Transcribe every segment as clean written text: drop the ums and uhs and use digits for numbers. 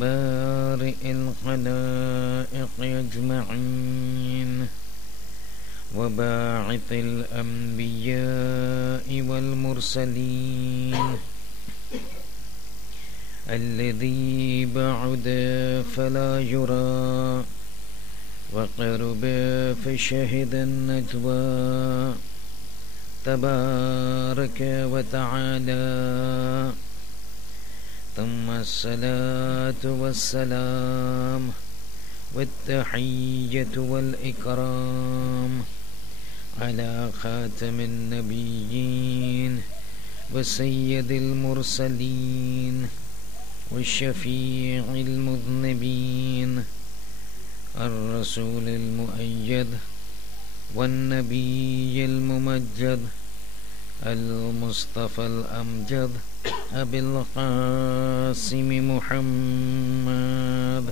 بارئ الخلائق أجمعين وباعث الأنبياء والمرسلين الذي بعد فلا يرى وقرب فشهد النجوى تبارك وتعالى ثم الصلاة والسلام والتحية والإكرام على خاتم النبيين وسيد المرسلين والشفيع المذنبين الرسول المؤيد والنبي الممجد المصطفى الأمجد أبي القاسم محمد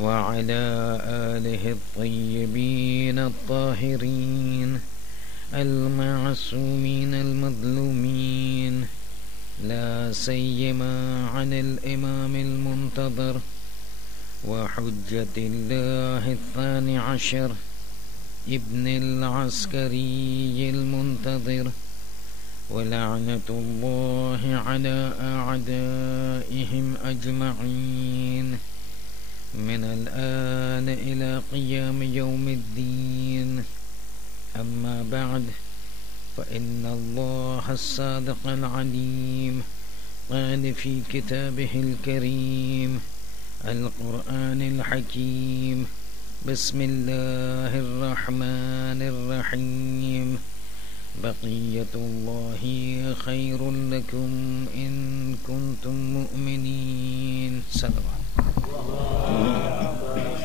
وعلى آله الطيبين الطاهرين المعصومين المظلومين لا سيما عن الإمام المنتظر وحجة الله الثاني عشر ابن العسكري المنتظر ولعنة الله على أعدائهم أجمعين من الآن إلى قيام يوم الدين. أما بعد، فإن الله الصادق العليم قال في كتابه الكريم القرآن الحكيم: بسم الله الرحمن الرحيم. بقية الله خير لكم إن كنتم مؤمنين. صلى الله عليه وسلم.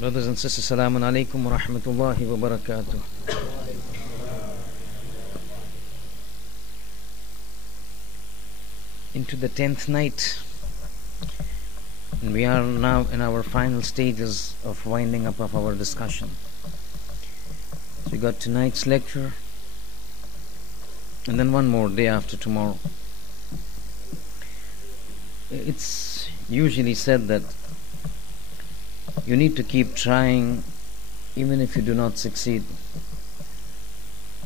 Brothers and sisters, Assalamu alaikum wa rahmatullahi wa barakatuh. Into the 10th night, and we are now in our final stages of winding up of our discussion. So we got tonight's lecture, and then one more day after tomorrow. It's usually said that you need to keep trying even if you do not succeed,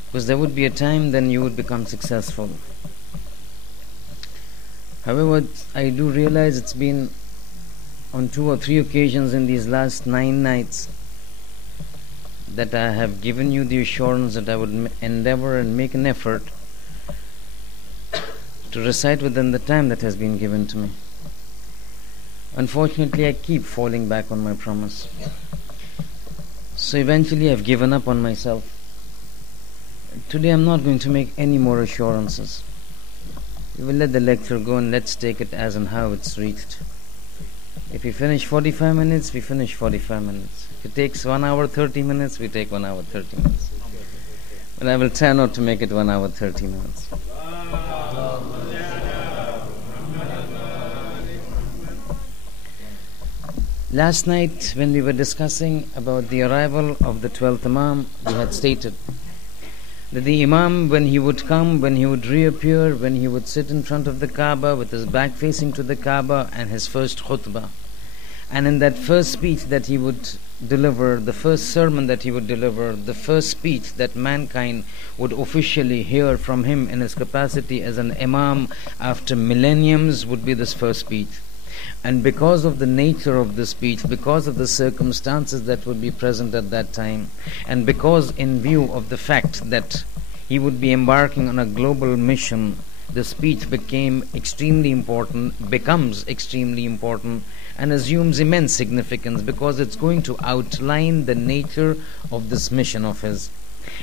because there would be a time then you would become successful. However, I do realize it's been on 2 or 3 occasions in these last 9 nights that I have given you the assurance that I would endeavor and make an effort to recite within the time that has been given to me. Unfortunately, I keep falling back on my promise. So eventually I've given up on myself. Today I'm not going to make any more assurances. We will let the lecture go and let's take it as and how it's reached. If we finish 45 minutes, we finish 45 minutes. If it takes 1 hour 30 minutes, we take 1 hour 30 minutes. But I will try not to make it 1 hour 30 minutes. Last night, when we were discussing about the arrival of the 12th Imam, we had stated that the Imam, when he would come, when he would reappear, when he would sit in front of the Kaaba with his back facing to the Kaaba and his first khutbah, and in that first speech that he would deliver, the first sermon that he would deliver, the first speech that mankind would officially hear from him in his capacity as an Imam after millenniums would be this first speech. And because of the nature of the speech, because of the circumstances that would be present at that time, and because in view of the fact that he would be embarking on a global mission, the speech becomes extremely important, and assumes immense significance, because it's going to outline the nature of this mission of his.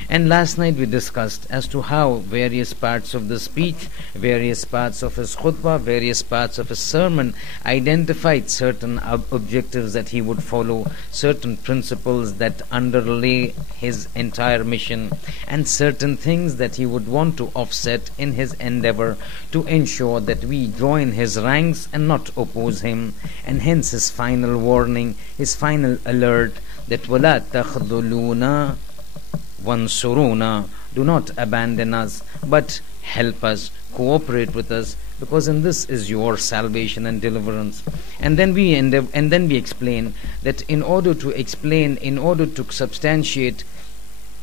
And last night we discussed as to how various parts of the speech, various parts of his khutbah, various parts of his sermon identified certain objectives that he would follow, certain principles that underlay his entire mission, and certain things that he would want to offset in his endeavor to ensure that we join his ranks and not oppose him. And hence his final warning, his final alert that وَلَا تَخْذُلُونَا وَانْصُرُونَا, do not abandon us but help us, cooperate with us, because in this is your salvation and deliverance. And then we explain that in order to substantiate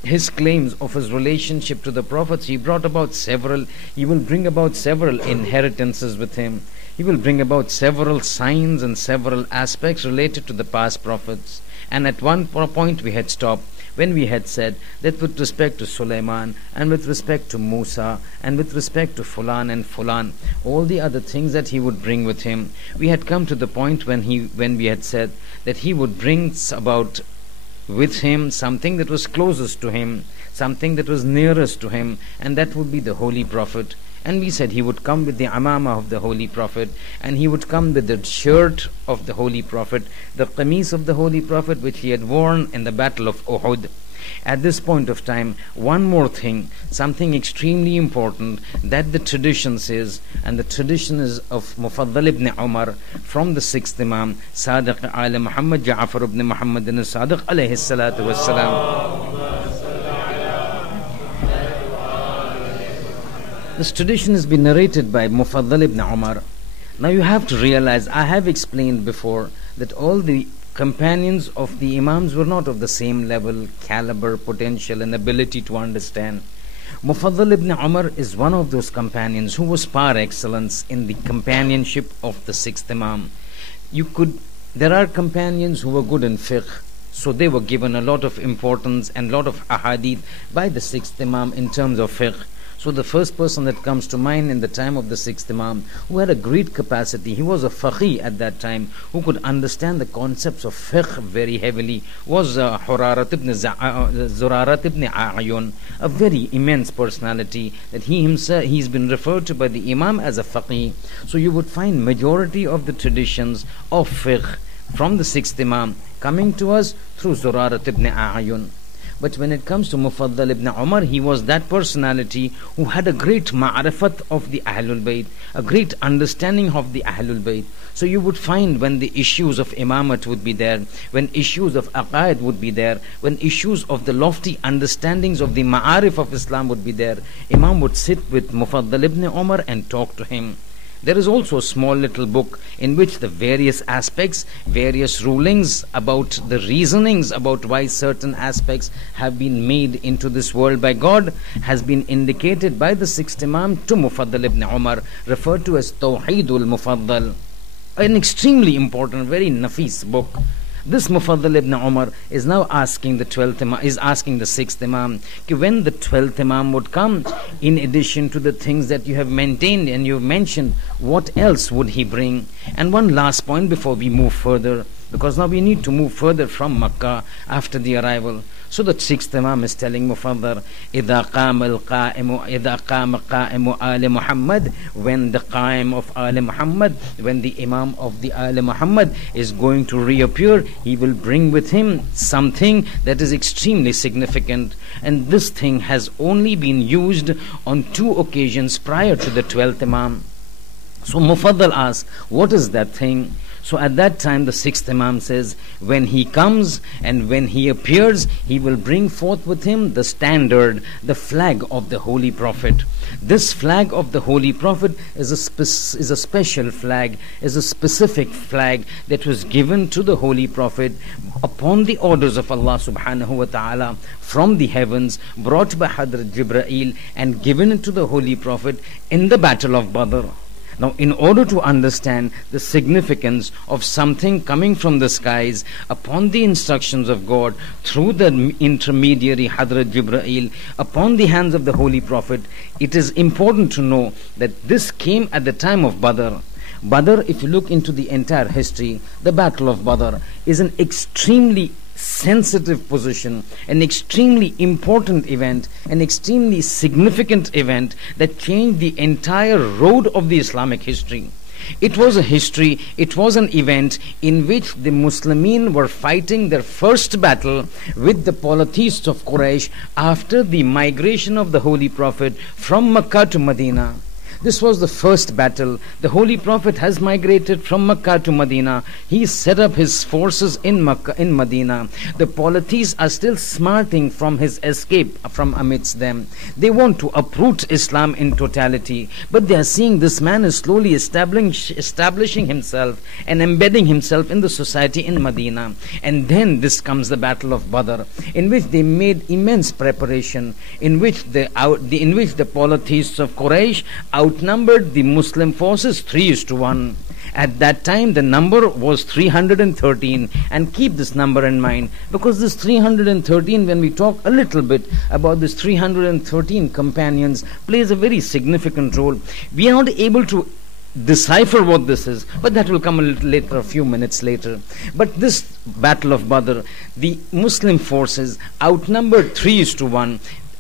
his claims of his relationship to the prophets, he will bring about several inheritances with him. He will bring about several signs and several aspects related to the past prophets. And at one point we had stopped when we had said that with respect to Sulaiman and with respect to Musa and with respect to Fulan and Fulan, all the other things that he would bring with him, we had come to the point when we had said that he would bring about with him something that was closest to him, something that was nearest to him, and that would be the Holy Prophet. And we said he would come with the amama of the Holy Prophet, and he would come with the shirt of the Holy Prophet, the qamis of the Holy Prophet, which he had worn in the battle of Uhud. At this point of time, one more thing, something extremely important that the tradition says, and the tradition is of Mufaddal ibn Umar from the 6th Imam, Sadiq ala Muhammad Ja'far ibn Muhammad Sadiq alayhi salatu wassalam. This tradition has been narrated by Mufaddal ibn Umar. Now you have to realize, I have explained before that all the companions of the Imams were not of the same level, caliber, potential and ability to understand. Mufaddal ibn Umar is one of those companions who was par excellence in the companionship of the 6th Imam. There are companions who were good in fiqh, so they were given a lot of importance and lot of ahadith by the 6th Imam in terms of fiqh. So the first person that comes to mind in the time of the 6th Imam, who had a great capacity, he was a faqih at that time, who could understand the concepts of fiqh very heavily, was Zurarat ibn A'yun, a very immense personality that he's been referred to by the Imam as a faqih. So you would find majority of the traditions of fiqh from the 6th Imam coming to us through Zurarat ibn A'yun. But when it comes to Mufaddal ibn Umar, he was that personality who had a great ma'rifat of the Ahlul Bayt, a great understanding of the Ahlul Bayt. So you would find when the issues of imamat would be there, when issues of aqaid would be there, when issues of the lofty understandings of the ma'arif of Islam would be there, Imam would sit with Mufaddal ibn Umar and talk to him. There is also a small little book in which the various aspects, various rulings about the reasonings about why certain aspects have been made into this world by God has been indicated by the 6th Imam to Mufaddal ibn Umar, referred to as Tawheedul Mufaddal. An extremely important, very nafis book. This Mufaddal ibn Umar is now asking the 12th Imam, is asking the 6th Imam, when the 12th Imam would come, in addition to the things that you have maintained and you have mentioned, what else would he bring? And one last point before we move further, because now we need to move further from Makkah after the arrival. So the 6th Imam is telling Mufaddal, إِذَا قَامَ قَائِمُ آلِ Muhammad, when the Qaim of Al Muhammad, when the Imam of the Al Muhammad is going to reappear, he will bring with him something that is extremely significant. And this thing has only been used on 2 occasions prior to the 12th Imam. So Mufaddal asks, what is that thing? So at that time the 6th Imam says, when he comes and when he appears, he will bring forth with him the standard, the flag of the Holy Prophet. This flag of the Holy Prophet is a special flag, is a specific flag that was given to the Holy Prophet upon the orders of Allah subhanahu wa ta'ala from the heavens, brought by Hadrat Jibreel and given it to the Holy Prophet in the battle of Badr. Now, in order to understand the significance of something coming from the skies upon the instructions of God through the intermediary Hadrat Jibreel upon the hands of the Holy Prophet, it is important to know that this came at the time of Badr. Badr, if you look into the entire history, the Battle of Badr is an extremely sensitive position, an extremely important event, an extremely significant event that changed the entire road of the Islamic history. It was a history, it was an event in which the Muslimin were fighting their first battle with the polytheists of Quraysh after the migration of the Holy Prophet from Mecca to Medina. This was the first battle. The Holy Prophet has migrated from Mecca to Medina. He set up his forces in Mecca, in Medina. The polytheists are still smarting from his escape from amidst them. They want to uproot Islam in totality, but they are seeing this man is slowly establishing himself and embedding himself in the society in Medina. And then this comes the Battle of Badr, in which they made immense preparation, in which the polytheists of Quraysh outnumbered the Muslim forces 3:1. At that time the number was 313, and keep this number in mind, because this 313, when we talk a little bit about this 313 companions, plays a very significant role. We are not able to decipher what this is, but that will come a little later, a few minutes later. But this Battle of Badr, the Muslim forces outnumbered 3:1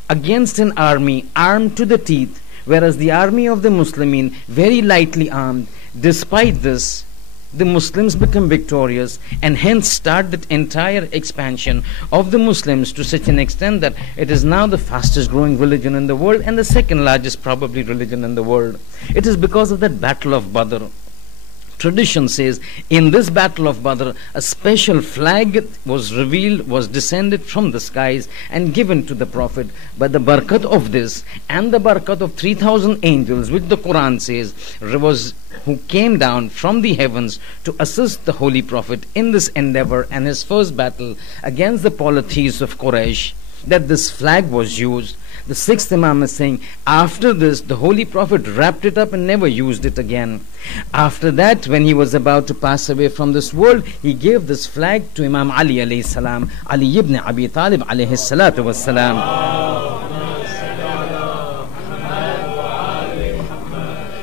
against an army armed to the teeth, whereas the army of the Muslimin very lightly armed. Despite this, the Muslims become victorious, and hence start that entire expansion of the Muslims to such an extent that it is now the fastest growing religion in the world and the second largest probably religion in the world. It is because of that Battle of Badr. Tradition says in this Battle of Badr, a special flag was revealed, was descended from the skies and given to the Prophet. But the barakat of this and the barakat of 3,000 angels, which the Quran says was who came down from the heavens to assist the Holy Prophet in this endeavor and his first battle against the polytheists of Quraysh, that this flag was used. The sixth Imam is saying, after this, the Holy Prophet wrapped it up and never used it again. After that, when he was about to pass away from this world, he gave this flag to Imam Ali alayhi salam, Ali ibn Abi Talib alayhi salatu was salam.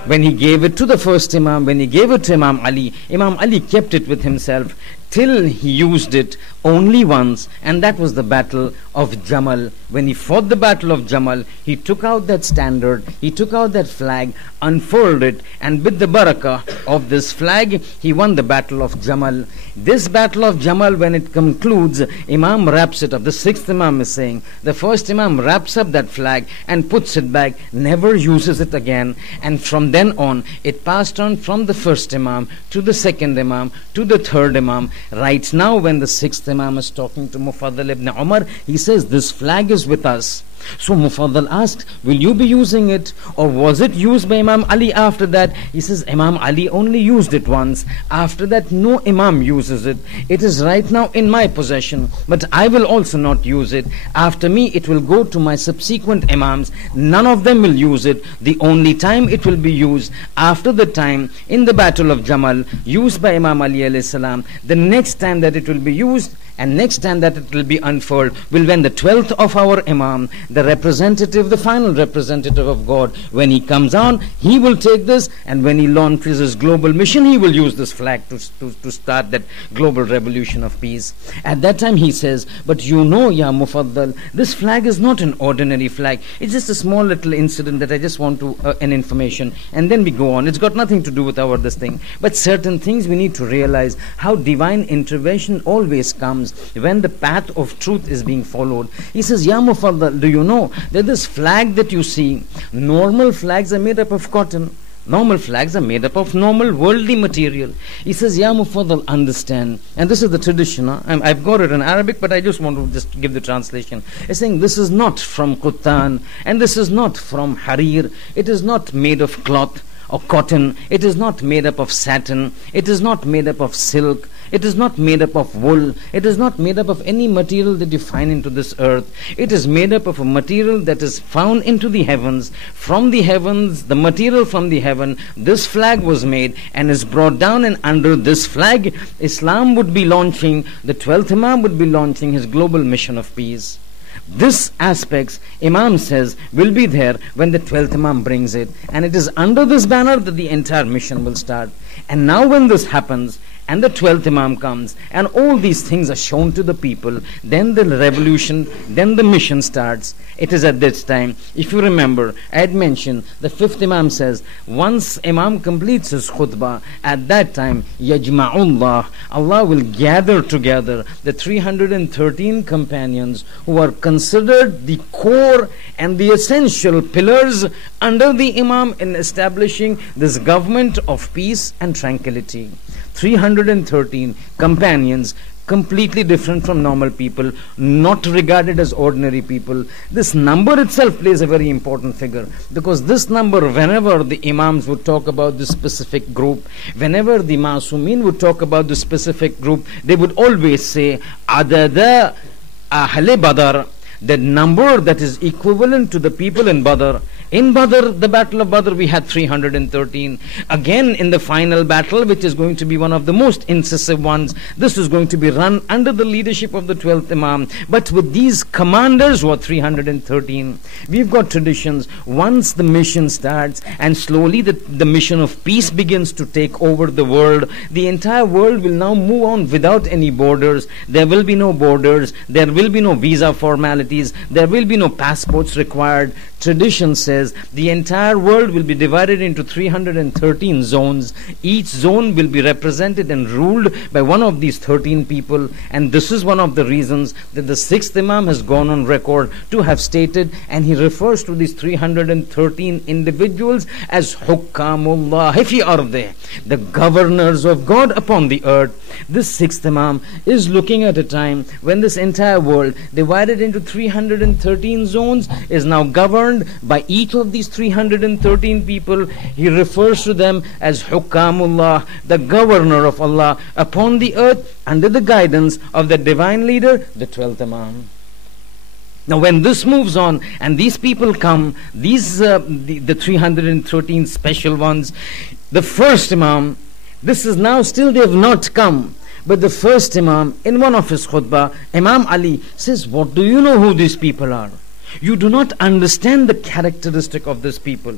When he gave it to the first Imam, when he gave it to Imam Ali kept it with himself till he used it only once, and that was the Battle of Jamal. When he fought the Battle of Jamal, he took out that standard, he took out that flag, unfolded it, and with the barakah of this flag, he won the Battle of Jamal. This Battle of Jamal, when it concludes, Imam wraps it up. The sixth Imam is saying, the first Imam wraps up that flag and puts it back, never uses it again, and from then on, it passed on from the first Imam to the second Imam to the third Imam. Right now, when the sixth Imam is talking to Mufaddal ibn Umar, he says, this flag is with us. So Mufaddal asked, will you be using it, or was it used by Imam Ali after that? He says, Imam Ali only used it once. After that, no Imam uses it. It is right now in my possession, but I will also not use it. After me, it will go to my subsequent Imams. None of them will use it. The only time it will be used, after the time in the Battle of Jamal, used by Imam Ali alayhi salam. The next time that it will be used, and next time that it will be unfurled, will when the 12th of our Imam, the representative, the final representative of God, when he comes on, he will take this, and when he launches his global mission, he will use this flag to start that global revolution of peace. At that time he says, but you know, Ya Mufaddal, this flag is not an ordinary flag. It's just a small little incident that I just want to, an information, and then we go on. It's got nothing to do with our this thing. But certain things we need to realize, how divine intervention always comes when the path of truth is being followed. He says, Ya Mufaddal, do you know that this flag that you see, normal flags are made up of cotton. Normal flags are made up of normal worldly material. He says, Ya Mufaddal, understand. And this is the tradition. I've got it in Arabic, but I just want to just give the translation. It's saying this is not from Quttan, and this is not from Harir. It is not made of cloth or cotton. It is not made up of satin. It is not made up of silk. It is not made up of wool. It is not made up of any material that you find into this earth. It is made up of a material that is found into the heavens. From the heavens, the material from the heaven, this flag was made and is brought down, and under this flag, Islam would be launching, the 12th Imam would be launching his global mission of peace. This aspects, Imam says, will be there when the 12th Imam brings it, and it is under this banner that the entire mission will start. And now when this happens, and the 12th Imam comes, and all these things are shown to the people. Then the revolution, then the mission starts. It is at this time, if you remember, I had mentioned, the 5th Imam says, once Imam completes his khutbah, at that time, Yajma'ullah, Allah will gather together the 313 companions who are considered the core and the essential pillars under the Imam in establishing this government of peace and tranquility. 313 companions, completely different from normal people, not regarded as ordinary people. This number itself plays a very important figure, because this number, whenever the Imams would talk about this specific group, whenever the Masumin would talk about this specific group, they would always say Adada Ahle Badr, the number that is equivalent to the people in Badr. In Badr, the battle of Badr, we had 313. Again, in the final battle, which is going to be one of the most incisive ones, this is going to be run under the leadership of the 12th Imam. But with these commanders who are 313, we've got traditions. Once the mission starts and slowly the mission of peace begins to take over the world, the entire world will now move on without any borders. There will be no borders. There will be no visa formalities. There will be no passports required. Tradition says the entire world will be divided into 313 zones. Each zone will be represented and ruled by one of these 13 people, and this is one of the reasons that the 6th Imam has gone on record to have stated, and he refers to these 313 individuals as Hukkamullah fi ardi, the governors of God upon the earth. This 6th Imam is looking at a time when this entire world, divided into 313 zones, is now governed by each of these 313 people. He refers to them as Hukkamullah, the governor of Allah upon the earth, under the guidance of the divine leader, the 12th Imam. Now when this moves on and these people come, these the 313 special ones, the first Imam, this is now still they have not come. But the first Imam, in one of his khutbah, Imam Ali says, what do you know who these people are? You do not understand the characteristic of these people.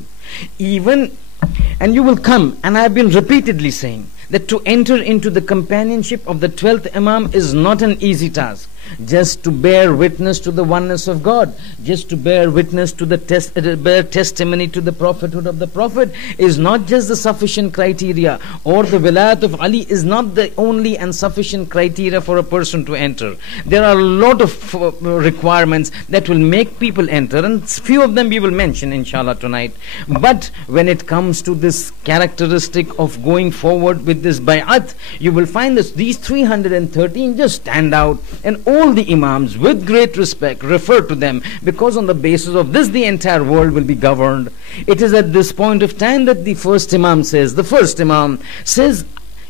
And you will come, and I have been repeatedly saying, that to enter into the companionship of the 12th Imam is not an easy task. Just to bear witness to the oneness of God, just to bear witness to the bear testimony to the prophethood of the Prophet is not just the sufficient criteria, or the wilayat of Ali is not the only and sufficient criteria for a person to enter. There are a lot of requirements that will make people enter, and few of them we will mention inshallah tonight. But when it comes to this characteristic of going forward with this bay'at, you will find that these 313 just stand out, and all the Imams with great respect refer to them, because on the basis of this the entire world will be governed. It is at this point of time that the first Imam says,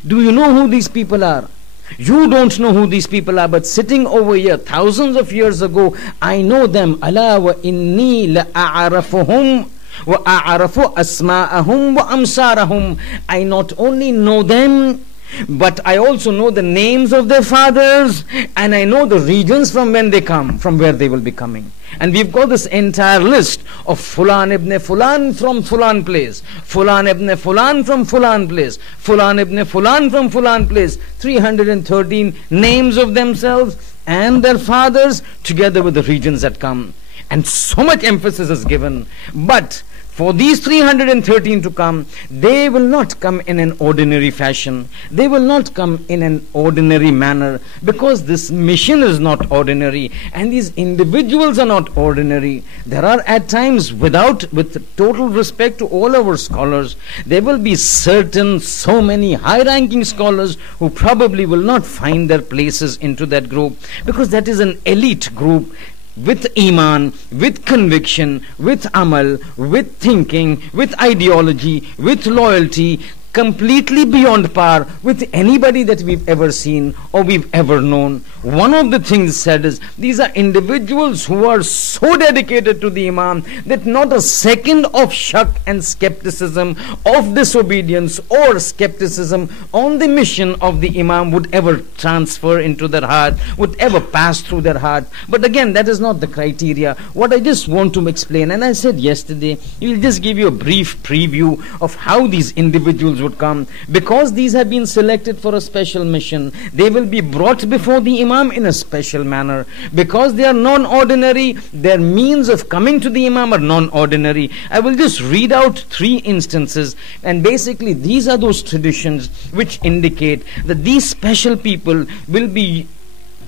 do you know who these people are? You don't know who these people are, but sitting over here thousands of years ago, I know them. Ala wa inni la a'arafuhum wa a'arafu asma'ahum wa amsarahum. I not only know them, but I also know the names of their fathers, and I know the regions from when they come, from where they will be coming. And we've got this entire list of Fulan ibn Fulan from Fulan place, Fulan ibn Fulan from Fulan place, Fulan ibn Fulan from Fulan place, 313 names of themselves and their fathers, together with the regions that come. And so much emphasis is given. But for these 313 to come, they will not come in an ordinary fashion. They will not come in an ordinary manner, because this mission is not ordinary and these individuals are not ordinary. There are at times, with total respect to all our scholars, there will be so many high-ranking scholars who probably will not find their places into that group, because that is an elite group, with iman, with conviction, with amal, with thinking, with ideology, with loyalty, completely beyond par with anybody that we've ever seen or we've ever known. one of the things said is, these are individuals who are so dedicated to the Imam that not a second of shak and skepticism, of disobedience or skepticism on the mission of the Imam would ever transfer into their heart, would ever pass through their heart. But again, that is not the criteria. What I just want to explain, and I said yesterday, we'll just give you a brief preview of how these individuals would come. Because these have been selected for a special mission, they will be brought before the Imam in a special manner. Because they are non-ordinary, their means of coming to the Imam are non-ordinary. I will just read out 3 instances, and basically these are those traditions which indicate that these special people will be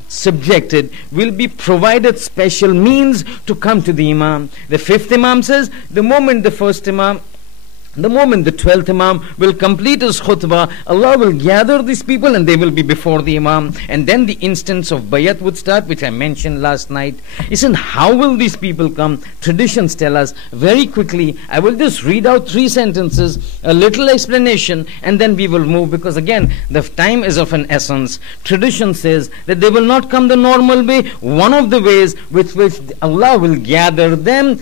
subjected, will be provided special means to come to the Imam. The 5th Imam says, the moment the 12th Imam will complete his khutbah, Allah will gather these people and they will be before the Imam. And then the instance of bayat would start, which I mentioned last night. Listen, how will these people come? Traditions tell us very quickly. I will just read out 3 sentences, a little explanation, and then we will move, because again, the time is of an essence. Tradition says that they will not come the normal way. One of the ways with which Allah will gather them,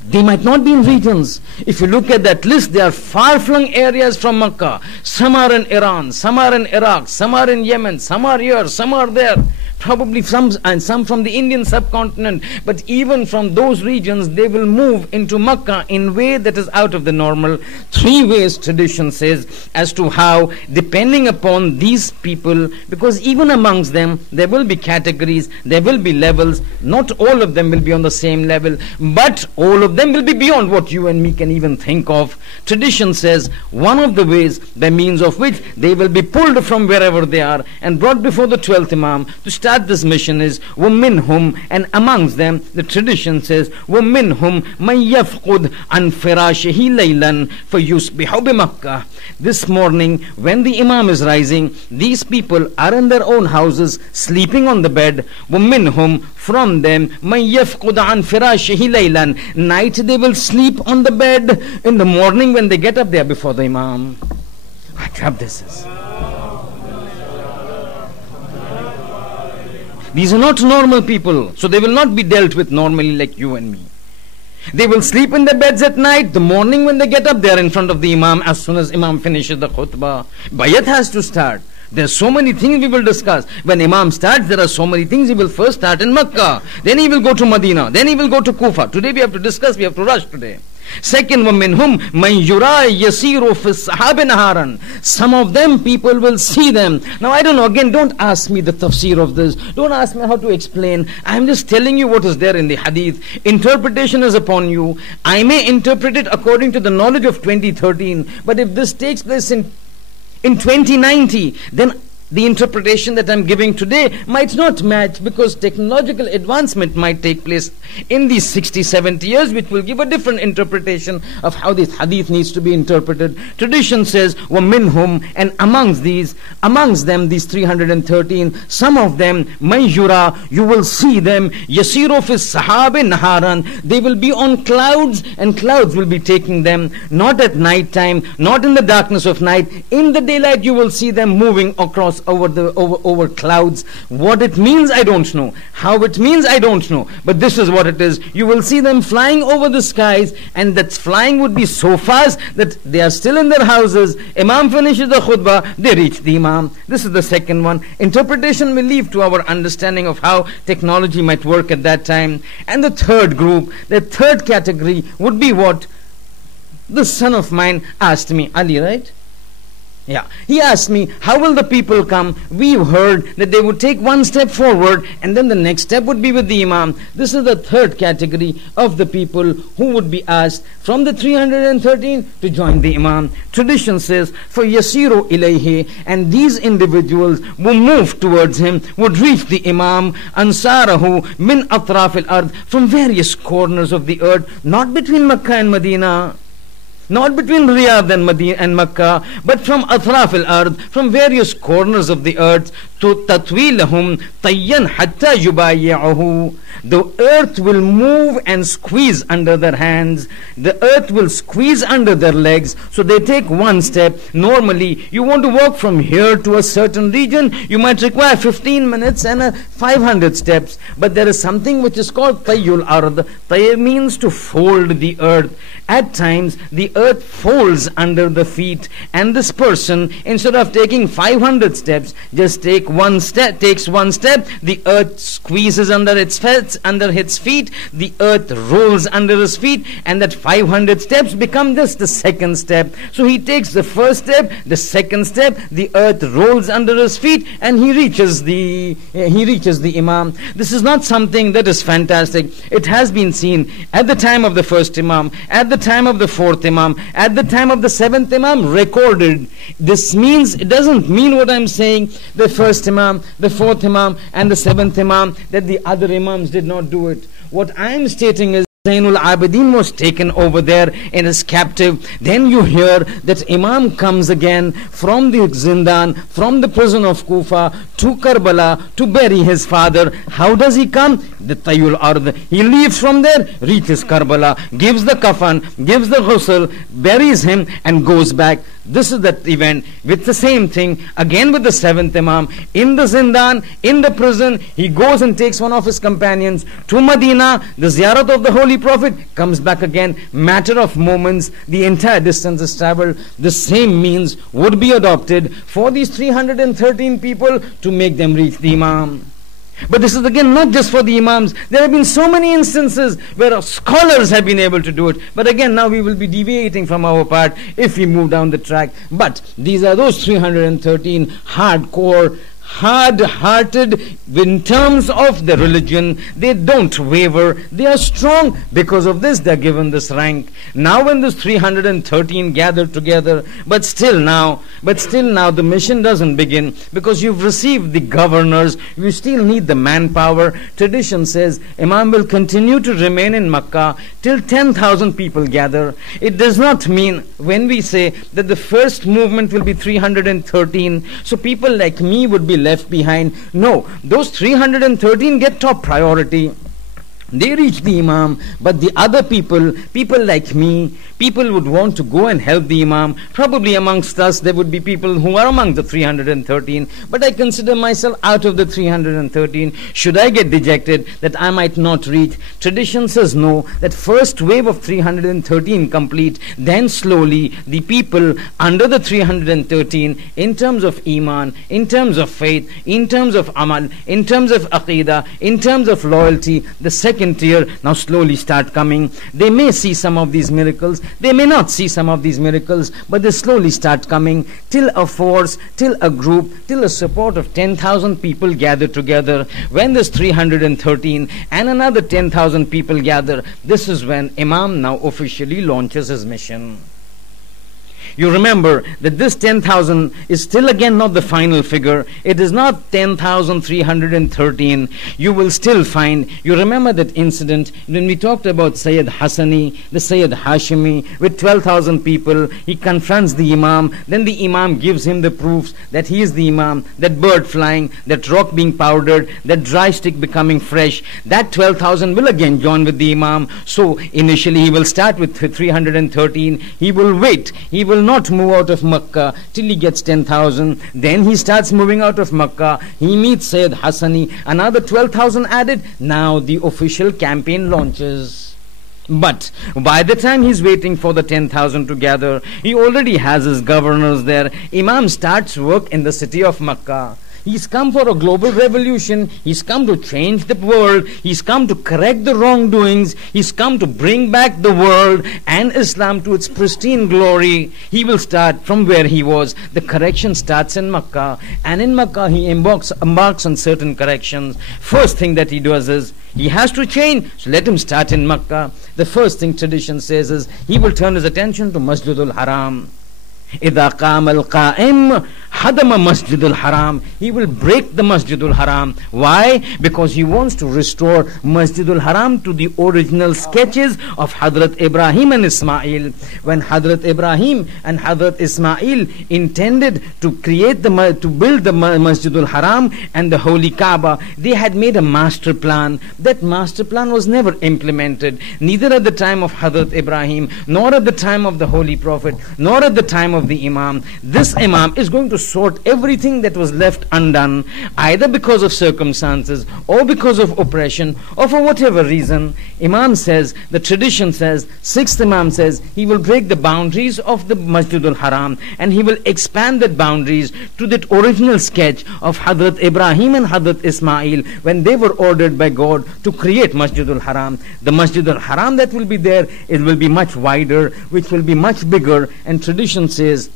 they might not be in regions. If you look at that list, they are far-flung areas from Makkah. Some are in Iran, some are in Iraq, some are in Yemen, some are here, some are there. Probably some from the Indian subcontinent. But even from those regions, they will move into Makkah in a way that is out of the normal. 3 ways tradition says as to how, depending upon these people, because even amongst them, there will be categories, there will be levels. Not all of them will be on the same level, but all of them will be beyond what you and me can even think of. Tradition says one of the ways by means of which they will be pulled from wherever they are and brought before the 12th Imam to start this mission is وَمِنْهُمْ, and amongst them the tradition says وَمِنْهُمْ مَنْ يَفْقُدْ عَنْ فِرَاشِهِ لَيْلًا فَيُصْبِحُ بِمَكَّةٍ. This morning when the Imam is rising, these people are in their own houses sleeping on the bed. وَمِنْهُمْ, from them, مَنْ يَفْقُدْ عَنْ فِرَاشِهِ لَيْلًا, night they will sleep on the bed. In the morning when they get up, they are before the Imam. What job this is. These are not normal people, so they will not be dealt with normally like you and me. They will sleep in their beds at night. The morning when they get up, they are in front of the Imam as soon as Imam finishes the khutbah. Bayat has to start. There are so many things we will discuss. When Imam starts, there are so many things. He will first start in Makkah. Then he will go to Medina. Then he will go to Kufa. Today we have to discuss, we have to rush today. Second, وَمِنْهُمْ مَنْ يُرَى يَسِيرُ فِي السَّحَابِ نَهَارًا. Some of them, people will see them. Now I don't know, again, don't ask me the tafsir of this. Don't ask me how to explain. I'm just telling you what is there in the hadith. Interpretation is upon you. I may interpret it according to the knowledge of 2013. But if this takes place in 2090, then the interpretation that I'm giving today might not match, because technological advancement might take place in these 60, 70 years, which will give a different interpretation of how this hadith needs to be interpreted. Tradition says, وَمِنْهُمْ, and amongst them, these 313, some of them, مَنْ يُرَى, you will see them, يَسِيرُ فِي السَّحَابِ نَهَارًا, they will be on clouds, and clouds will be taking them, not at night time, not in the darkness of night. In the daylight you will see them moving across over clouds. What it means, I don't know. How it means, I don't know. But this is what it is. You will see them flying over the skies, and that flying would be so fast that they are still in their houses. Imam finishes the khutbah, they reach the Imam. This is the second one. Interpretation will leave to our understanding of how technology might work at that time. And the third group, the third category would be what? The son of mine asked me, Ali, right? Yeah, he asked me, how will the people come? We've heard that they would take one step forward and then the next step would be with the Imam. This is the third category of the people who would be asked from the 313 to join the Imam. Tradition says, for yasiru ilayhi, and these individuals will move towards him, would reach the Imam, ansarahu min atraf al-ard, from various corners of the earth, not between Makkah and Medina. Not between Riyadh and Medina and Makkah, but from atraf al-ard, from various corners of the earth, to tatwilahum tayyan hatta yubayyi'uhu. The earth will move and squeeze under their hands. The earth will squeeze under their legs. So they take one step. Normally, you want to walk from here to a certain region, you might require 15 minutes and 500 steps. But there is something which is called tayyul ard. Tay means to fold the earth. At times, the earth folds under the feet, and this person, instead of taking 500 steps, just takes one step, the earth squeezes under its feet, the earth rolls under his feet, and that 500 steps become just the second step. So he takes the first step, the second step, the earth rolls under his feet, and he reaches the Imam. This is not something that is fantastic. It has been seen at the time of the first Imam, at the time of the fourth Imam, at the time of the seventh Imam, recorded. This means, it doesn't mean what I'm saying, the first Imam, the fourth Imam, and the seventh Imam, that the other Imams did not do it. What I'm stating is, Zainul Abidin was taken over there and is captive. Then you hear that Imam comes again from the Zindan, from the prison of Kufa to Karbala to bury his father. How does he come? The Tayyul Ard. He leaves from there, reaches Karbala, gives the kafan, gives the ghusl, buries him, and goes back. This is that event. With the same thing, again with the seventh Imam, in the Zindan, in the prison, he goes and takes one of his companions to Medina, the ziyarat of the Holy Prophet, comes back again. Matter of moments, the entire distance is traveled. The same means would be adopted for these 313 people to make them reach the Imam. But this is again not just for the Imams. There have been so many instances where scholars have been able to do it. But again, now we will be deviating from our part if we move down the track. But these are those 313 hardcore, hard-hearted in terms of the religion. They don't waver. They are strong. Because of this, they are given this rank. Now when those 313 gather together, but still now the mission doesn't begin, because you've received the governors. You still need the manpower. Tradition says Imam will continue to remain in Makkah till 10,000 people gather. It does not mean, when we say that the first movement will be 313, so people like me would be left behind. No, those 313 get top priority. They reach the Imam, but the other people like me, people would want to go and help the Imam. Probably amongst us there would be people who are among the 313, but I consider myself out of the 313. Should I get dejected that I might not reach? Tradition says no, that first wave of 313 complete, then slowly the people under the 313, in terms of Iman, in terms of faith, in terms of Amal, in terms of Aqidah, in terms of loyalty, the second tier now slowly start coming. They may see some of these miracles, they may not see some of these miracles, but they slowly start coming till a force, till a group, till a support of 10,000 people gather together. When this 313 and another 10,000 people gather, this is when Imam now officially launches his mission. You remember that this 10,000 is still again not the final figure. It is not 10,313. You will still find, you remember that incident when we talked about Sayyid Hassani, the Sayyid Hashimi, with 12,000 people. He confronts the Imam. Then the Imam gives him the proofs that he is the Imam, that bird flying, that rock being powdered, that dry stick becoming fresh. That 12,000 will again join with the Imam. So initially he will start with 313. He will wait. He will not move out of Makkah till he gets 10,000. Then he starts moving out of Makkah. He meets Sayyid Hassani. Another 12,000 added. Now the official campaign launches. But by the time he's waiting for the 10,000 to gather, he already has his governors there. Imam starts work in the city of Makkah. He's come for a global revolution. He's come to change the world. He's come to correct the wrongdoings. He's come to bring back the world and Islam to its pristine glory. He will start from where he was. The correction starts in Makkah. And in Makkah he embarks on certain corrections. First thing that he does is, he has to change. So let him start in Makkah. The first thing tradition says is, he will turn his attention to Masjidul Haram. إذا قام القائم Hadama Masjidul Haram. He will break the Masjidul Haram. Why? Because he wants to restore Masjidul Haram to the original sketches of Hadrat Ibrahim and Ismail. When Hadrat Ibrahim and Hadrat Ismail intended to build the Masjidul Haram and the Holy Kaaba, they had made a master plan. That master plan was never implemented, neither at the time of Hadrat Ibrahim, nor at the time of the Holy Prophet, nor at the time of the Imam. This Imam is going to sort everything that was left undone, either because of circumstances or because of oppression or for whatever reason. Imam says, the tradition says, sixth Imam says, he will break the boundaries of the Masjidul Haram and he will expand that boundaries to that original sketch of Hadrat Ibrahim and Hadrat Ismail when they were ordered by God to create Masjidul Haram. The Masjidul Haram that will be there, it will be much wider, which will be much bigger, and tradition says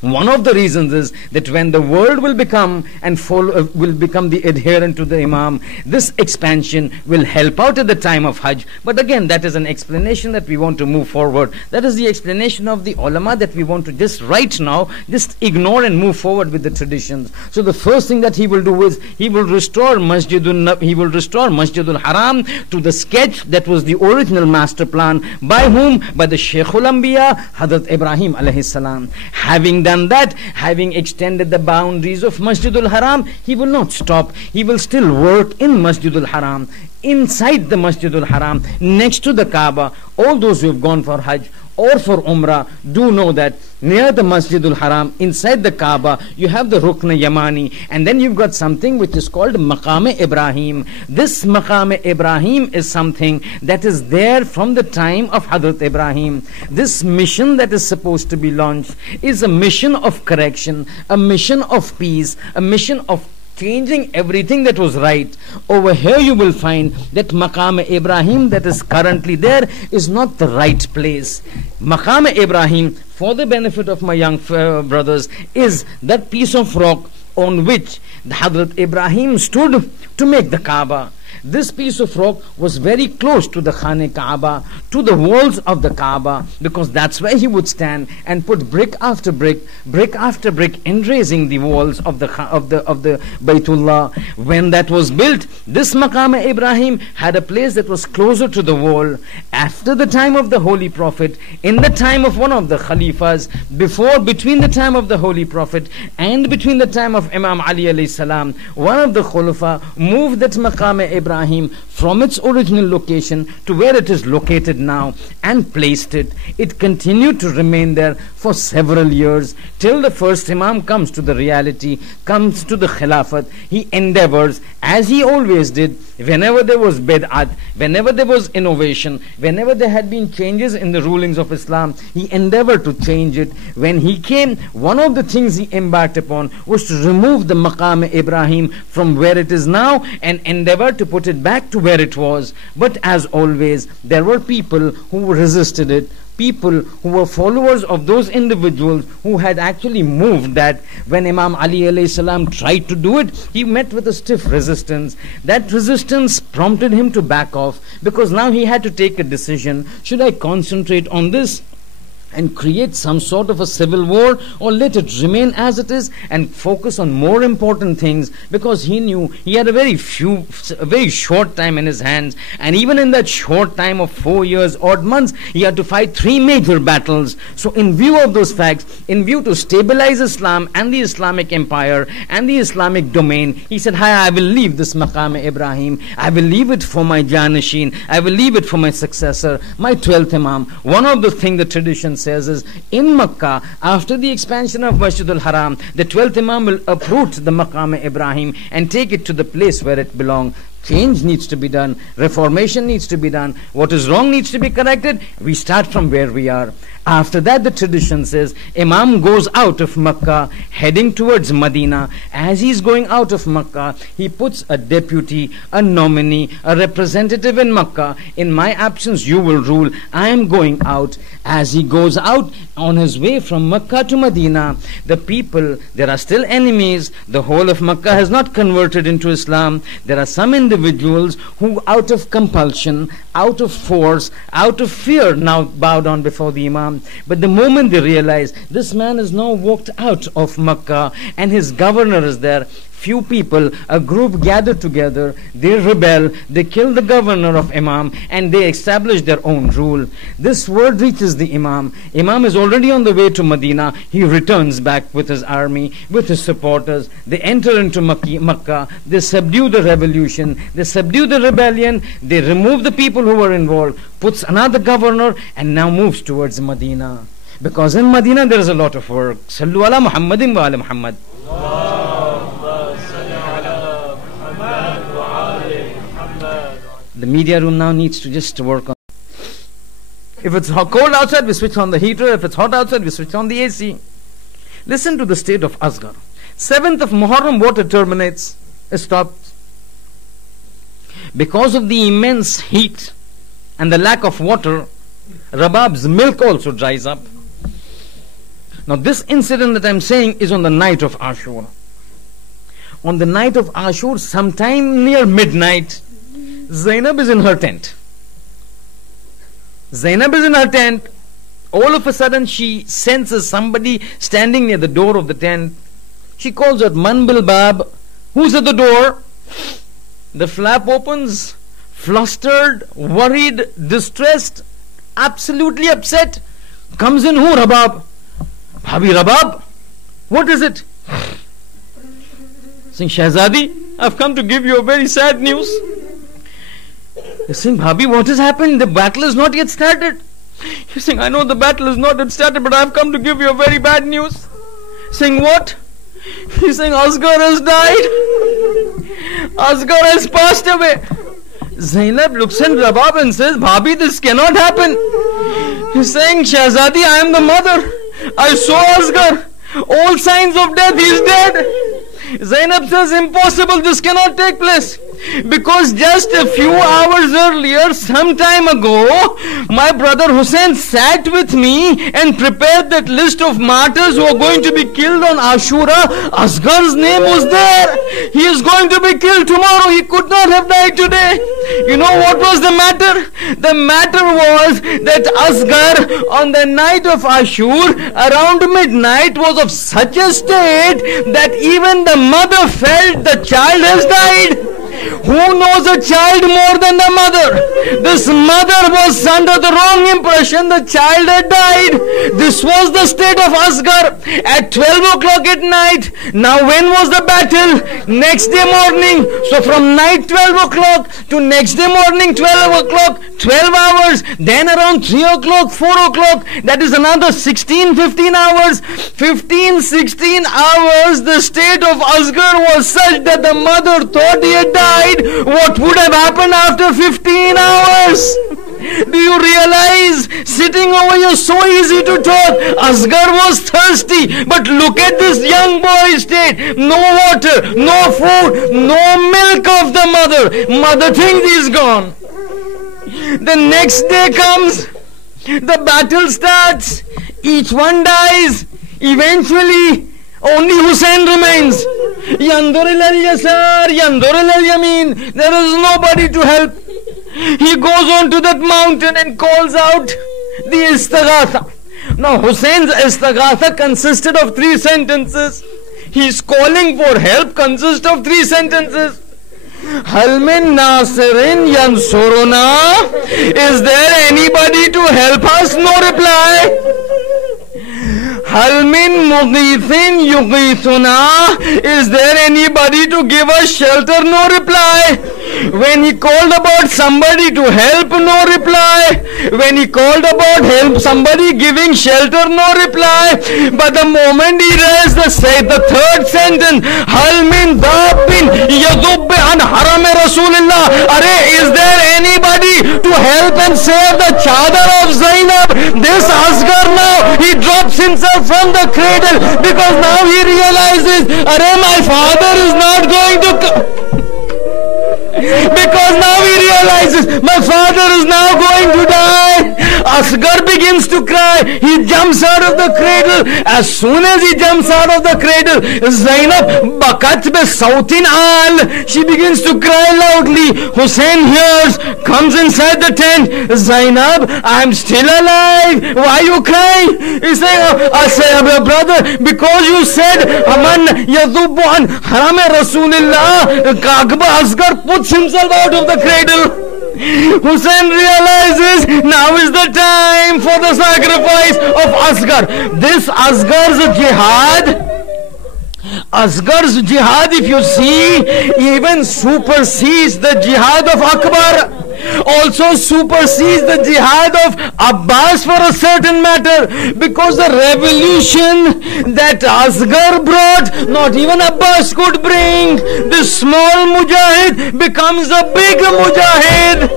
one of the reasons is that when the world will become will become the adherent to the Imam, this expansion will help out at the time of Hajj. But again, that is an explanation that we want to move forward. That is the explanation of the ulama that we want to just right now just ignore and move forward with the traditions. So the first thing that he will do is he will restore Masjidul Haram to the sketch that was the original master plan. By whom? By the Sheikhul Anbiya, Hadrat Ibrahim alayhi salam. Having done that, having extended the boundaries of Masjidul Haram, he will not stop. He will still work in Masjidul Haram, inside the Masjidul Haram, next to the Kaaba. All those who have gone for Hajj or for Umrah do know that near the Masjidul Haram, inside the Kaaba, you have the Rukn Yamani, and then you've got something which is called Maqam Ibrahim. This Maqam Ibrahim is something that is there from the time of Hadrat Ibrahim. This mission that is supposed to be launched is a mission of correction, a mission of peace, a mission of changing everything that was right. Over here you will find that Maqam Ibrahim that is currently there is not the right place. Maqam Ibrahim, for the benefit of my young brothers, is that piece of rock on which Hadrat Ibrahim stood to make the Kaaba. This piece of rock was very close to the Khane Kaaba, to the walls of the Kaaba, because that's where he would stand and put brick after brick in raising the walls of the Baytullah. When that was built, this Maqam Ibrahim had a place that was closer to the wall. After the time of the Holy Prophet, in the time of one of the Khalifas, between the time of the Holy Prophet and between the time of Imam Ali alayhi salam, one of the Khulafa moved that Maqam Ibrahim from its original location to where it is located now and placed it. It continued to remain there for several years till the first Imam comes to the reality, comes to the Khilafat. He endeavors, as he always did, whenever there was bid'at, whenever there was innovation, whenever there had been changes in the rulings of Islam, he endeavored to change it. When he came, one of the things he embarked upon was to remove the Maqam Ibrahim from where it is now and endeavor to put it back to where it was. But as always, there were people who resisted it, people who were followers of those individuals who had actually moved that. When Imam Ali alayhi salam tried to do it, he met with a stiff resistance. That resistance prompted him to back off, because now he had to take a decision. Should I concentrate on this and create some sort of a civil war, or let it remain as it is and focus on more important things? Because he knew he had a very short time in his hands, and even in that short time of 4 years, odd months, he had to fight 3 major battles. So in view of those facts, in view to stabilize Islam and the Islamic empire and the Islamic domain, he said, I will leave this Maqam Ibrahim, I will leave it for my Janashin, I will leave it for my successor, my 12th Imam. One of the things the tradition says is, in Makkah, after the expansion of Masjidul Haram, the 12th Imam will uproot the Maqam Ibrahim and take it to the place where it belongs. Change needs to be done, reformation needs to be done, what is wrong needs to be corrected. We start from where we are. After that, the tradition says, Imam goes out of Makkah heading towards Medina. As he's going out of Makkah, he puts a deputy, a nominee, a representative in Makkah. In my absence you will rule, I am going out. As he goes out on his way from Makkah to Medina, the people, there are still enemies. The whole of Makkah has not converted into Islam. There are some individuals who, out of compulsion, out of force, out of fear, now bow down before the Imam. Imam. But the moment they realize this man has now walked out of Makkah and his governor is there, few people, a group gathered together, they rebel, they kill the governor of Imam, and they establish their own rule. This word reaches the Imam. Imam is already on the way to Medina. He returns back with his army, with his supporters. They enter into Makkah. They subdue the revolution. They subdue the rebellion. They remove the people who were involved, puts another governor, and now moves towards Medina. Because in Medina there is a lot of work. Sallu ala Muhammadin wa ala Muhammad. The media room now needs to just work on. If it's cold outside, we switch on the heater. If it's hot outside, we switch on the AC. Listen to the state of Asghar. 7th of Muharram, water terminates. It stops. Because of the immense heat and the lack of water, Rabab's milk also dries up. Now this incident that I'm saying is on the night of Ashoor. On the night of Ashoor, sometime near midnight, Zainab is in her tent. Zainab is in her tent. All of a sudden she senses somebody standing near the door of the tent. She calls out, Man bil bab. Who's at the door? The flap opens. Flustered, worried, distressed, absolutely upset. Comes in who? Rabab. Bhabi Rabab. What is it? Saying, Shahzadi, I've come to give you a very sad news. He's saying, Bhabi, what has happened? The battle is not yet started. He's saying, I know the battle is not yet started, but I've come to give you a very bad news. Saying, what? He's saying, Asghar has died. Asghar has passed away. Zainab looks at Rabab and says, Bhabi, this cannot happen. He's saying, Shahzadi, I am the mother. I saw Asghar. All signs of death, he is dead. Zainab says, impossible, this cannot take place. Because just a few hours earlier, some time ago, my brother Hussein sat with me and prepared that list of martyrs who are going to be killed on Ashura. Asghar's name was there. He is going to be killed tomorrow. He could not have died today. You know what was the matter? The matter was that Asghar on the night of Ashoor, around midnight, was of such a state that even the mother felt the child has died. Who knows a child more than the mother? This mother was under the wrong impression the child had died. This was the state of Asghar at 12 o'clock at night. Now when was the battle? Next day morning. So from night 12 o'clock to next day morning 12 o'clock, 12 hours. Then around 3 o'clock, 4 o'clock, that is another 15 hours. 16 hours, the state of Asghar was such that the mother thought he had died. What would have happened after 15 hours? Do you realize? Sitting over here, so easy to talk. Asghar was thirsty, but look at this young boy's state. No water, no food, no milk of the mother. Mother thinks he's gone. The next day comes, the battle starts, each one dies. Eventually, only Hussein remains. Yandur al Yasar, Yandur al Yamin. There is nobody to help. He goes on to that mountain and calls out the Istaghatha. Now Hussein's Istaghatha consisted of 3 sentences. His calling for help consists of 3 sentences. Hal min nasirin yansuruna. Is there anybody to help us? No reply. Hal min mughithin yughithuna. Is there anybody to give us shelter? No reply. When he called about somebody to help, no reply. When he called about help, somebody giving shelter, no reply. But the moment he raised the 3rd sentence, Hal min dabbin yadubbi an haram Rasulillah. Is there anybody to help and save the chadar of Zainab? This Asghar now, he drops himself from the cradle because now he realizes, my father is not going to come. Because now he realizes, my father is now going to die. Asghar begins to cry. He jumps out of the cradle. As soon as he jumps out of the cradle, Zainab bakat be sautin al. She begins to cry loudly. Hussein hears, comes inside the tent. Zainab, I'm still alive. Why are you crying? He says, I say, brother, because you said, Aman yadubu an haram Rasulillah. Kagba Asghar puts himself out of the cradle. Hussein realizes now is the time for the sacrifice of Asghar. This Asghar's jihad, if you see, even supersedes the jihad of Akbar, also supersedes the jihad of Abbas for a certain matter, because the revolution that Asghar brought, not even Abbas could bring. This small mujahid becomes a big mujahid.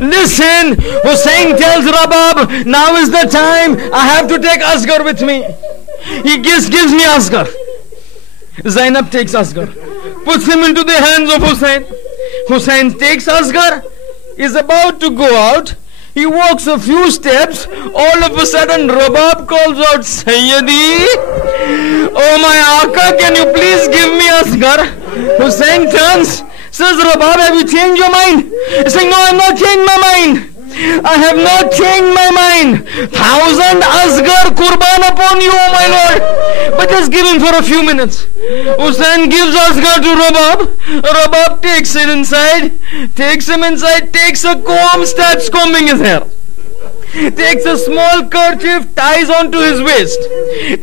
Listen, Hussein tells Rabab, now is the time, I have to take Asghar with me. He gives me Asghar. Zainab takes Asghar, puts him into the hands of Hussein. Hussein takes Asghar, is about to go out. He walks a few steps. All of a sudden, Rabab calls out, Sayyidi, oh my Aka, can you please give me Asghar? Hussein turns, says, Rabab, have you changed your mind? He's saying, no, I have not changed my mind. I have not changed my mind. 1,000 Asghar qurban upon you, oh my Lord. But just give him for a few minutes. Hussein gives Asghar to Rabab. Rabab takes him inside, takes a comb, starts combing his hair. Takes a small kerchief, ties onto his waist,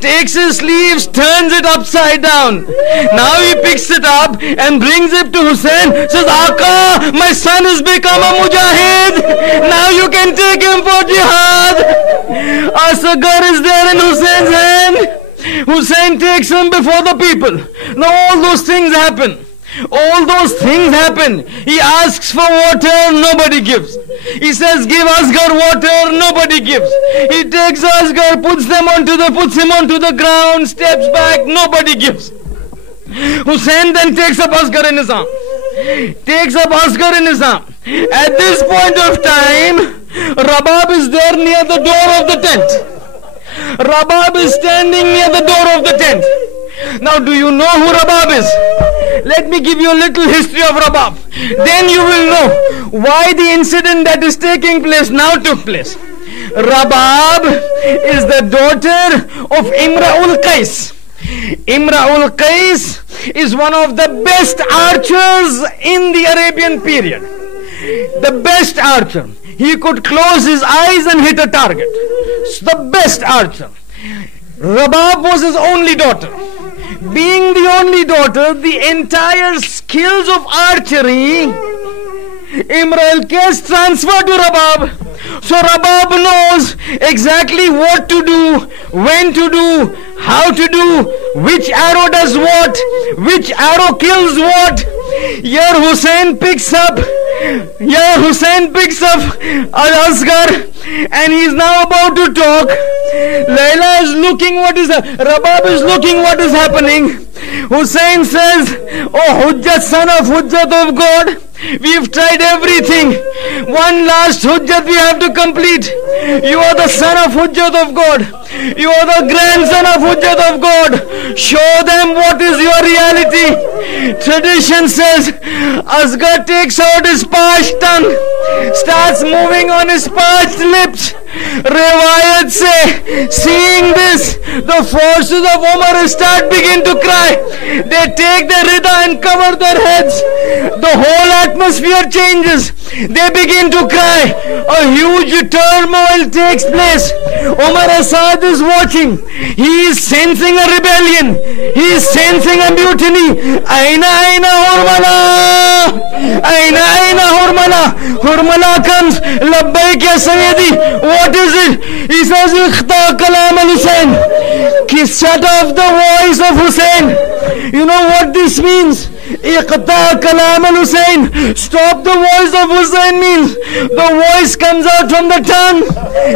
takes his sleeves, turns it upside down. Now he picks it up and brings it to Hussein, says, Aka, my son has become a mujahid. Now you can take him for jihad. Asghar is there in Hussein's hand. Hussein takes him before the people. Now all those things happen. He asks for water, nobody gives. He says, give Asghar water, nobody gives. He takes Asghar, puts him onto the ground, steps back, nobody gives. Hussein then takes up Asghar in his arm. At this point of time, Rabab is there near the door of the tent. Rabab is standing near the door of the tent. Now, do you know who Rabab is? Let me give you a little history of Rabab. Then you will know why the incident that is taking place now took place. Rabab is the daughter of Imra'ul Qais. Imra'ul Qais is one of the best archers in the Arabian period. The best archer. He could close his eyes and hit a target. The best archer. Rabab was his only daughter. Being the only daughter, the entire skills of archery, Imra'ul Qais transferred to Rabab. So Rabab knows exactly what to do, when to do, how to do, which arrow does what, which arrow kills what. Here Hussein picks up Asghar, and he is now about to talk. Layla is looking Rabab is looking what is happening. Hussein says, oh Hujjat, son of Hujjat of God, we've tried everything. One last Hujjat we have to complete. You are the son of Hujjat of God. You are the grandson of Hujjat of God. Show them what is your reality. Tradition says, Asghar takes out his parched tongue, starts moving on his parched lips. Riwayat say, seeing this, the forces of Umar begin to cry. They take their rida and cover their heads. The whole atmosphere changes. They begin to cry. A huge turmoil takes place. Umar Asad is watching. He is sensing a rebellion. He is sensing a mutiny. Aina Hurmala. Aina Hurmala. Hurmala comes. Labbaik ya Sayyidi. What is it? He says, Ikhta kalam al-Hussein. Shut off the voice of Hussein. You know what this means? Iqta kalam al-Hussein. Stop the voice of Hussein means the voice comes out from the tongue.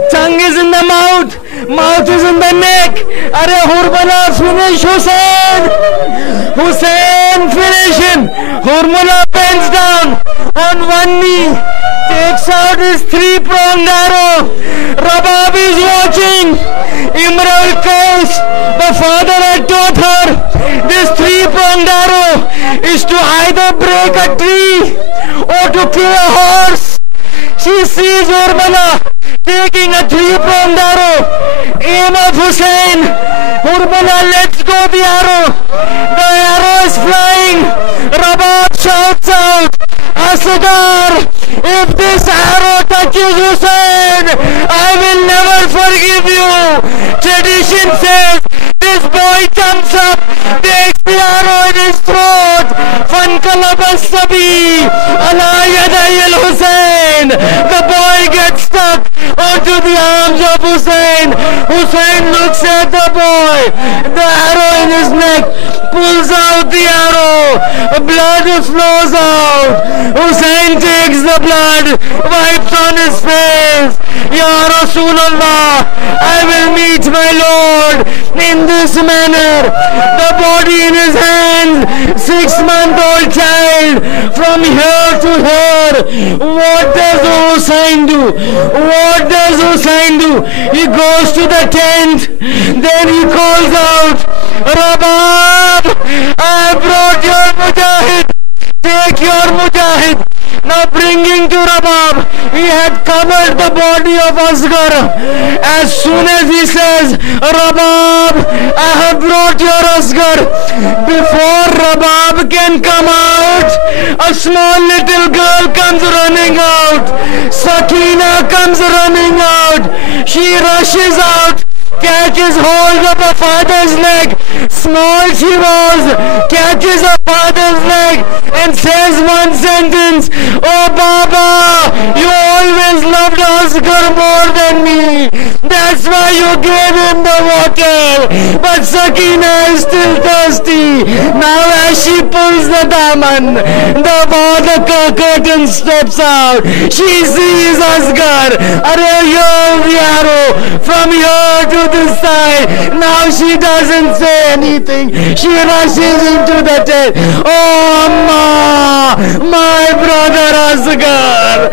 Tongue is in the mouth. Mouth is in the neck. Are Hurbala, finish Hussein. Hussein, doesn't finish him. Hurmula bends down on one knee, takes out his three-pronged arrow. Rabab is watching. Imran Qais, the father had taught her, this three-pronged arrow is to either break a tree or to kill a horse. She sees Urmila taking a three-pronged arrow. Aim of Hussein. Urmila lets go the arrow. The arrow is flying. Rabab shouts out, Asghar, if this arrow touches Hussein, I will never forgive you. Tradition says this boy jumps up, takes the arrow in his throat. Fankalaba Sabi, ala yaday al-Hussein. The boy gets stuck onto the arms of Hussein. Hussein looks at the boy, the arrow in his neck, pulls out the arrow, blood flows out. Hussein takes the blood, wipes on his face. Ya Rasulullah, I will meet my Lord in this manner. The body in his hand, 6-month-old child, from here to here. What does Hussein do? What does Hussein do? He goes to the tent, then he calls out, Rabab, I brought your mujahid. Take your mujahid. Now bringing to Rabab, he had covered the body of Asghar. As soon as he says, Rabab, I have brought your Asghar, before Rabab can come out, a small little girl comes running out. Sakina comes running out. She rushes out, catches hold of her father's leg. Small she was, catches her father's leg and says one sentence, Oh Baba, you always loved Asghar more than me. That's why you gave him the water. But Sakina is still thirsty. Now as she pulls the daman, the curtain steps out. She sees Asghar. Here's the arrow from here to this side. Now she doesn't say anything. She rushes into the tent. Oh Amma, my brother Asghar,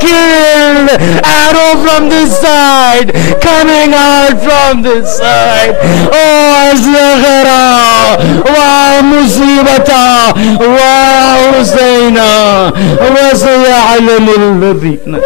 killed. Arrow from this side, coming out from this side. Oh Asghara, wa musibata, wa Husaina, wa sayalamu alladhina.